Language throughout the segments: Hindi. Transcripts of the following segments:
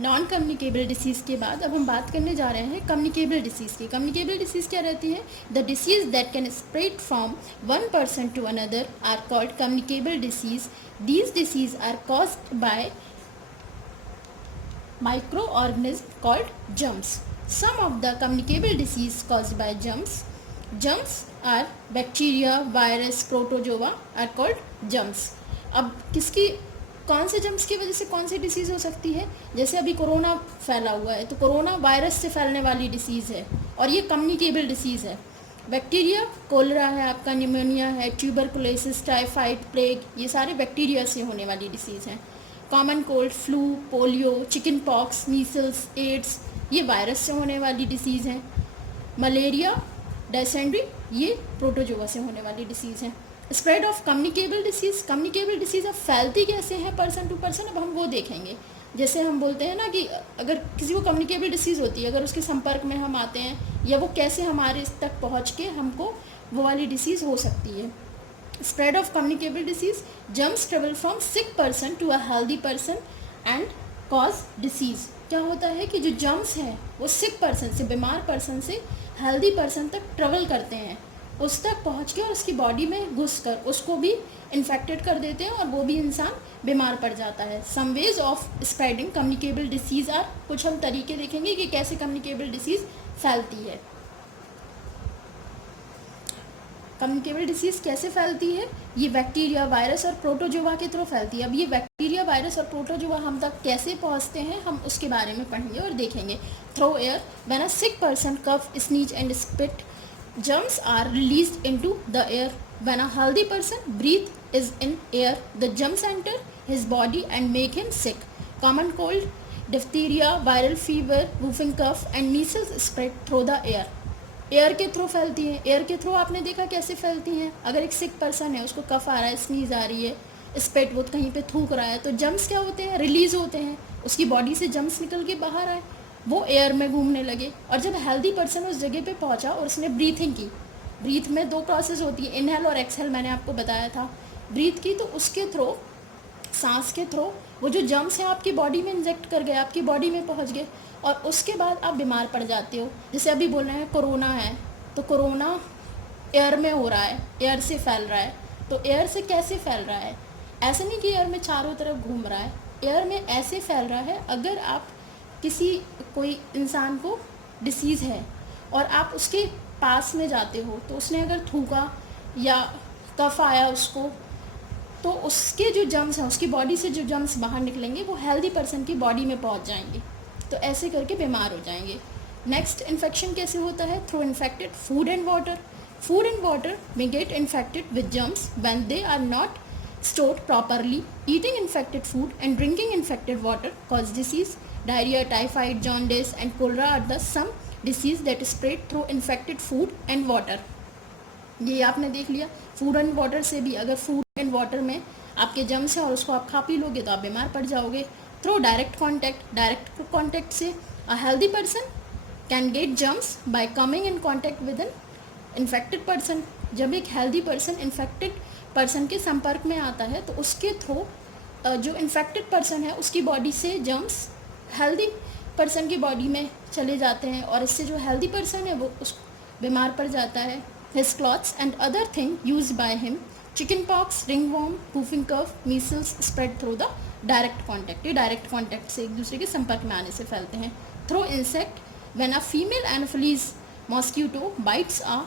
नॉन कम्युनिकेबल डिसीज़ के बाद अब हम बात करने जा रहे हैं कम्युनिकेबल डिसीज़ की। कम्युनिकेबल डिसीज़ क्या रहती है? The disease that can spread from one person to another are called communicable disease. These disease are caused by microorganisms called germs. Some of the communicable disease caused by germs. Germs are bacteria, virus, protozoa are called germs. अब किसकी कौन से जर्म्स की वजह से कौन सी डिसीज़ हो सकती है? जैसे अभी कोरोना फैला हुआ है तो कोरोना वायरस से फैलने वाली डिसीज़ है और ये कम्युनिकेबल डिसीज़ है। बैक्टीरिया कोलरा है, आपका निमोनिया है, ट्यूबरकुलोसिस, टाइफाइड, प्लेग, ये सारे बैक्टीरिया से होने वाली डिसीज़ हैं। Common cold, flu, polio, chicken pox, measles, AIDS, ये वायरस से होने वाली डिसीज़ हैं। मलेरिया, डायसेंट्री, ये प्रोटोजोआ से होने वाली डिसीज़ हैं। स्प्रेड ऑफ कम्युनिकेबल डिसीज़ अब फैलती कैसे हैं पर्सन टू पर्सन, अब हम वो देखेंगे। जैसे हम बोलते हैं ना कि अगर किसी को कम्युनिकेबल डिसीज़ होती है, अगर उसके संपर्क में हम आते हैं या वो कैसे हमारे तक पहुंच के हमको वो वाली डिसीज़ हो सकती है। Spread of communicable disease, germs travel from sick person to a healthy person and cause disease. क्या होता है कि जो जर्म्स हैं वो सिक पर्सन से, बीमार पर्सन से हेल्दी पर्सन तक ट्रेवल करते हैं, उस तक पहुंच के और उसकी बॉडी में घुस कर उसको भी इन्फेक्टेड कर देते हैं और वो भी इंसान बीमार पड़ जाता है। Some ways of spreading communicable disease are, कुछ हम तरीके देखेंगे कि कैसे कम्युनिकेबल डिसीज़ फैलती है। कम्युनिकेबल डिसीज़ कैसे फैलती है? ये बैक्टीरिया, वायरस और प्रोटोजोआ के थ्रू फैलती है। अब ये बैक्टीरिया, वायरस और प्रोटोजोआ हम तक कैसे पहुंचते हैं, हम उसके बारे में पढ़ेंगे और देखेंगे। Through air, when a sick person cough, sneeze and spit, germs are released into the air. When a healthy person breathe is in air, the germs enter his body and make him sick. Common cold, diphtheria, viral fever, whooping cough and measles spread through the air. Air के थ्रू फैलती हैं। एयर के थ्रू आपने देखा कैसे फैलती हैं? अगर एक सिक पर्सन है, उसको कफ आ रहा है, स्नीज आ रही है, स्पेट, वो कहीं पे थूक रहा है, तो जम्स क्या होते हैं? रिलीज होते हैं, उसकी बॉडी से जम्स निकल के बाहर आए, वो एयर में घूमने लगे। और जब हेल्दी पर्सन उस जगह पे पहुंचा और उसने ब्रीथिंग की, ब्रीथ में दो प्रोसेस होती है, इनहेल और एक्सहेल, मैंने आपको बताया था। ब्रीथ की तो उसके थ्रू, सांस के थ्रू वो जो जर्म्स हैं आपकी बॉडी में इंजेक्ट कर गए, आपकी बॉडी में पहुंच गए और उसके बाद आप बीमार पड़ जाते हो। जैसे अभी बोल रहे हैं कोरोना है, तो कोरोना एयर में हो रहा है, एयर से फैल रहा है। तो एयर से कैसे फैल रहा है? ऐसे नहीं कि एयर में चारों तरफ घूम रहा है, एयर में ऐसे फैल रहा है, अगर आप कोई इंसान को डिसीज़ है और आप उसके पास में जाते हो, तो उसने अगर थूका या कफ आया उसको, तो उसके जो जर्म्स हैं, उसकी बॉडी से जो जर्म्स बाहर निकलेंगे वो हेल्दी पर्सन की बॉडी में पहुंच जाएंगे, तो ऐसे करके बीमार हो जाएंगे। नेक्स्ट इन्फेक्शन कैसे होता है? Through infected food and water. Food and water में get infected with germs when they are not stored properly. Eating infected food and drinking infected water cause disease. Diarrhea, typhoid, jaundice and cholera are the some disease that spread through infected food and water. ये आपने देख लिया। फूड एंड वाटर से भी, अगर फूड एंड वाटर में आपके जर्म्स हैं और उसको आप खा पी लोगे तो आप बीमार पड़ जाओगे। थ्रू डायरेक्ट कॉन्टैक्ट से अ healthy person can get germs bye coming in contact with an infected person. जब एक हेल्दी पर्सन इन्फेक्टेड पर्सन के संपर्क में आता है तो उसके थ्रू जो इन्फेक्टेड पर्सन है उसकी बॉडी से जर्म्स हेल्दी पर्सन की बॉडी में चले जाते हैं और इससे जो हेल्दी पर्सन है वो उस बीमार पड़ जाता है। His clothes and other thing use by him, chicken pox, ringworm, whooping cough, measles spread through the direct contact. ये डायरेक्ट कॉन्टैक्ट से एक दूसरे के संपर्क में आने से फैलते हैं। Through insect, when a female anopheles mosquito bytes a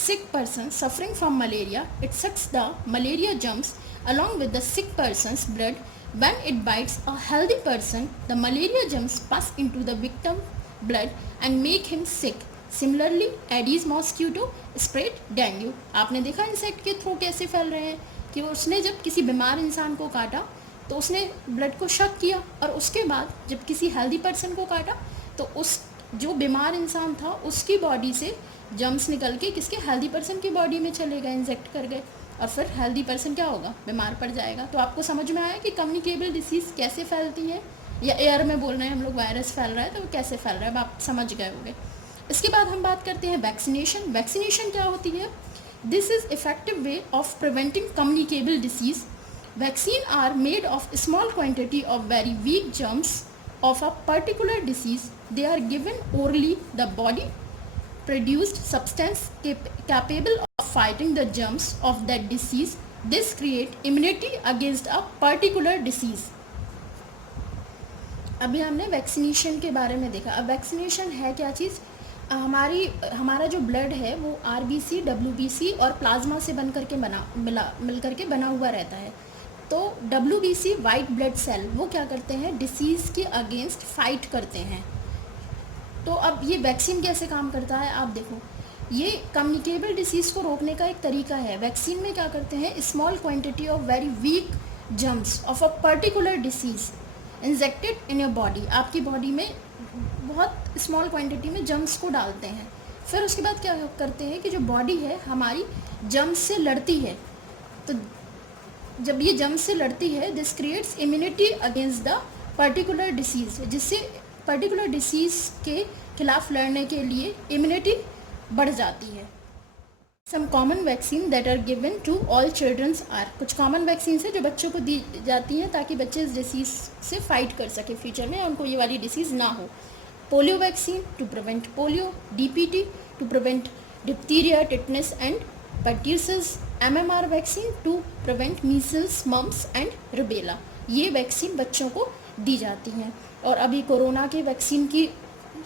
sick person suffering from malaria, it sucks the malaria germs along with the sick person's blood. When it bites a healthy person, the malaria germs pass into the victim's blood and make him sick. Similarly, Aedes mosquito spread dengue. आपने देखा इंसेक्ट के थ्रू कैसे फैल रहे हैं कि उसने जब किसी बीमार इंसान को काटा तो उसने ब्लड को शक किया और उसके बाद जब किसी हेल्दी पर्सन को काटा तो उस जो बीमार इंसान था उसकी बॉडी से जर्म्स निकल के किसके, हेल्दी पर्सन की बॉडी में चले गए, इंजेक्ट कर गए और फिर हेल्दी पर्सन क्या होगा, बीमार पड़ जाएगा। तो आपको समझ में आया कि कम्युनिकेबल डिसीज़ कैसे फैलती है, या एयर में बोल रहे हैं हम लोग वायरस फैल रहा है तो वो कैसे फैल रहा है, अब आप समझ गए होंगे। इसके बाद हम बात करते हैं वैक्सीनेशन। वैक्सीनेशन क्या होती है? This is effective way of preventing communicable disease. Vaccine are made of small quantity of very weak germs of a particular disease, they are given orally. The body produced substance capable of fighting the germs of that disease. This create immunity against a particular disease. अभी हमने वैक्सीनेशन के बारे में देखा. अब वैक्सीनेशन है क्या चीज़? हमारा जो ब्लड है वो RBC, WBC और प्लाज्मा से बन करके मिल करके बना हुआ रहता है. तो WBC वाइट ब्लड सेल वो क्या करते हैं, डिसीज़ के अगेंस्ट फाइट करते हैं. तो अब ये वैक्सीन कैसे काम करता है आप देखो. ये कम्युनिकेबल डिसीज़ को रोकने का एक तरीका है. वैक्सीन में क्या करते हैं, small quantity of very weak germs of a particular disease injected in your body. आपकी बॉडी में बहुत स्मॉल क्वांटिटी में जर्म्स को डालते हैं. फिर उसके बाद क्या करते हैं कि जो बॉडी है हमारी जर्म्स से लड़ती है. तो जब ये जर्म्स से लड़ती है, this creates immunity against the particular disease, जिससे पर्टिकुलर डिसीज़ के खिलाफ लड़ने के लिए इम्यूनिटी बढ़ जाती है. Some common vaccine that are given to all childrens are. कुछ कॉमन वैक्सीन है जो बच्चों को दी जाती हैं ताकि बच्चे इस डिसीज़ से फाइट कर सके फ्यूचर में, उनको ये वाली डिसीज़ ना हो. Polio vaccine to prevent polio, DPT to prevent diphtheria, tetanus and pertussis, MMR vaccine to prevent measles, mumps and rubella. ये वैक्सीन बच्चों को दी जाती हैं. और अभी कोरोना के वैक्सीन की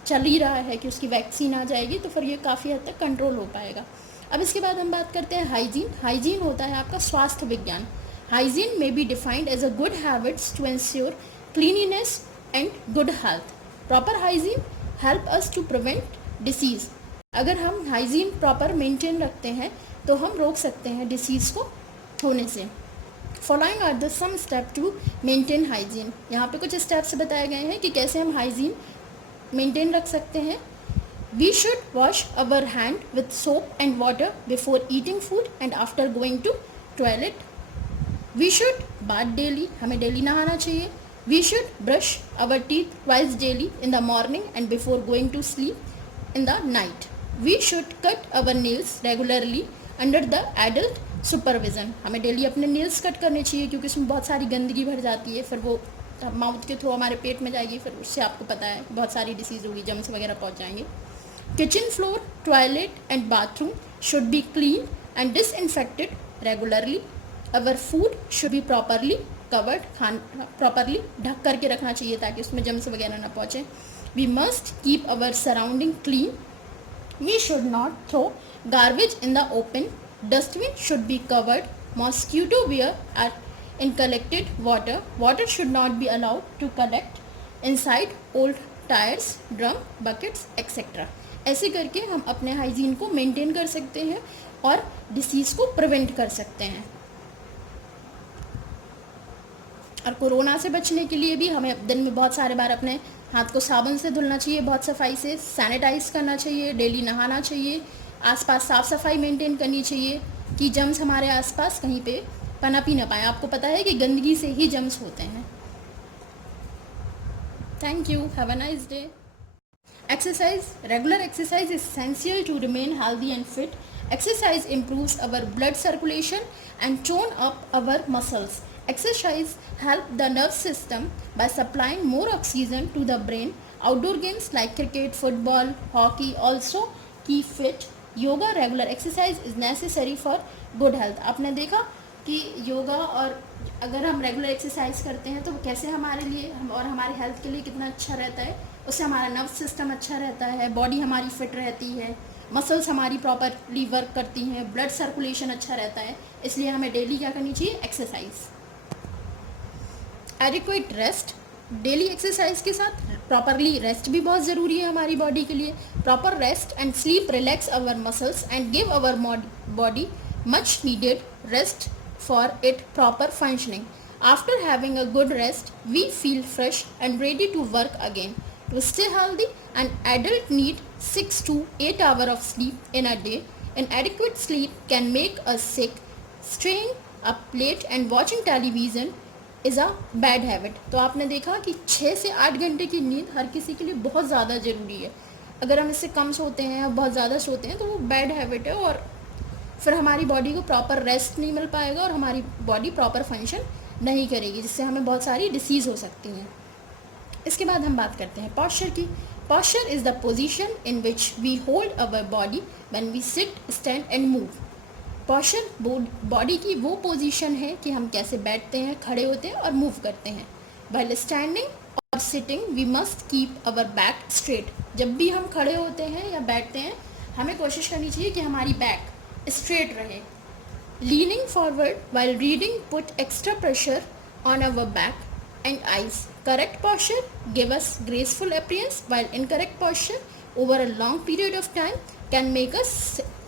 चल ही रहा है कि उसकी वैक्सीन आ जाएगी तो फिर ये काफ़ी हद तक कंट्रोल हो पाएगा. अब इसके बाद हम बात करते हैं हाइजीन. हाइजीन होता है आपका स्वास्थ्य विज्ञान. Hygiene may be defined as a good habits to ensure cleanliness and good health. Proper hygiene help us to prevent disease. अगर हम हाइजीन प्रॉपर मेंटेन रखते हैं तो हम रोक सकते हैं डिसीज़ को होने से. Following are the some step to maintain hygiene. यहाँ पे कुछ स्टेप्स बताए गए हैं कि कैसे हम हाइजीन मेंटेन रख सकते हैं. We should wash our hand with soap and water before eating food and after going to toilet. We should bath daily. हमें डेली नहाना चाहिए. We should brush our teeth twice daily in the morning and before going to sleep in the night. We should cut our nails regularly under the adult supervision. हमें डेली अपने नेल्स कट करने चाहिए क्योंकि उसमें बहुत सारी गंदगी भर जाती है. फिर वो माउथ के थ्रू हमारे पेट में जाएगी, फिर उससे आपको पता है बहुत सारी डिसीज़ होगी, जम्स वगैरह पहुंच जाएंगे. Kitchen floor, toilet and bathroom should be clean and disinfected regularly. Our food should be properly covered. Properly ढक करके रखना चाहिए ताकि उसमें जम्स वगैरह ना पहुँचे. We must keep our surrounding clean. We should not throw garbage in the open. Dustbin should be covered. Mosquito wire are in collected water. Water should not be allowed to collect inside old tires, drum, buckets, etc. ऐसे करके हम अपने हाइजीन को मेंटेन कर सकते हैं और डिसीज़ को प्रिवेंट कर सकते हैं. और कोरोना से बचने के लिए भी हमें दिन में बहुत सारे बार अपने हाथ को साबुन से धुलना चाहिए, बहुत सफाई से सैनिटाइज करना चाहिए, डेली नहाना चाहिए, आसपास साफ़ सफाई मेंटेन करनी चाहिए कि जम्स हमारे आसपास कहीं पे पनप ही ना पाए. आपको पता है कि गंदगी से ही जम्स होते हैं. Thank you. Have a nice day. Exercise. Regular exercise is essential to remain healthy and fit. Exercise improves our blood circulation and tone up our muscles. Exercise help the nerve system by supplying more oxygen to the brain. Outdoor games like cricket, football, hockey also keep fit. Yoga regular exercise is necessary for good health. आपने देखा कि योगा और अगर हम रेगुलर एक्सरसाइज करते हैं तो कैसे हमारे लिए और हमारे हेल्थ के लिए कितना अच्छा रहता है. उससे हमारा नर्व सिस्टम अच्छा रहता है, बॉडी हमारी फिट रहती है, मसल्स हमारी प्रॉपरली वर्क करती हैं, ब्लड सर्कुलेशन अच्छा रहता है. इसलिए हमें डेली क्या करनी चाहिए, exercise. Adequate rest. Daily exercise के साथ प्रॉपरली रेस्ट भी बहुत ज़रूरी है हमारी बॉडी के लिए. Proper rest and sleep relax our muscles and give our body much needed rest for it proper functioning. After having a good rest we feel fresh and ready to work again. To stay healthy an adult need 6 to 8 hours of sleep in a day. Inadequate sleep can make us sick. Staying up late and watching television is a bad habit. तो आपने देखा कि 6 से 8 घंटे की नींद हर किसी के लिए बहुत ज़्यादा ज़रूरी है. अगर हम इससे कम सोते हैं या बहुत ज़्यादा सोते हैं तो वो बैड हैबिट है और फिर हमारी बॉडी को प्रॉपर रेस्ट नहीं मिल पाएगा और हमारी बॉडी प्रॉपर फंक्शन नहीं करेगी, जिससे हमें बहुत सारी डिसीज़ हो सकती हैं. इसके बाद हम बात करते हैं पॉस्चर की। Posture is the position in which we hold our body when we sit, stand and move. Posture body की वो पोजीशन है कि हम कैसे बैठते हैं, खड़े होते हैं और मूव करते हैं। व्हाइल स्टैंडिंग और sitting we must keep our back straight. जब भी हम खड़े होते हैं या बैठते हैं हमें कोशिश करनी चाहिए कि हमारी बैक स्ट्रेट रहे। Leaning forward while reading put extra pressure on our back and eyes. Correct posture give us graceful appearance, while incorrect posture over a long period of time can make us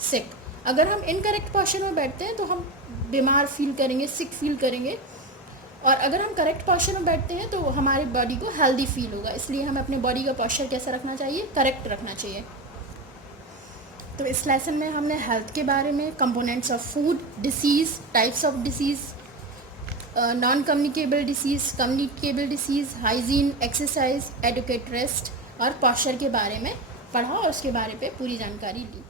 sick. अगर हम इनकरेक्ट posture में बैठते हैं तो हम बीमार फील करेंगे, सिक फील करेंगे, और अगर हम करेक्ट posture में बैठते हैं तो हमारे बॉडी को हेल्दी फील होगा। इसलिए हमें अपने बॉडी का posture कैसा रखना चाहिए, करेक्ट रखना चाहिए। तो इस लेसन में हमने हेल्थ के बारे में, components of food, disease, types of disease, non communicable disease, communicable disease, hygiene, exercise, adequate rest और पॉस्चर के बारे में पढ़ा और उसके बारे पे पूरी जानकारी दी।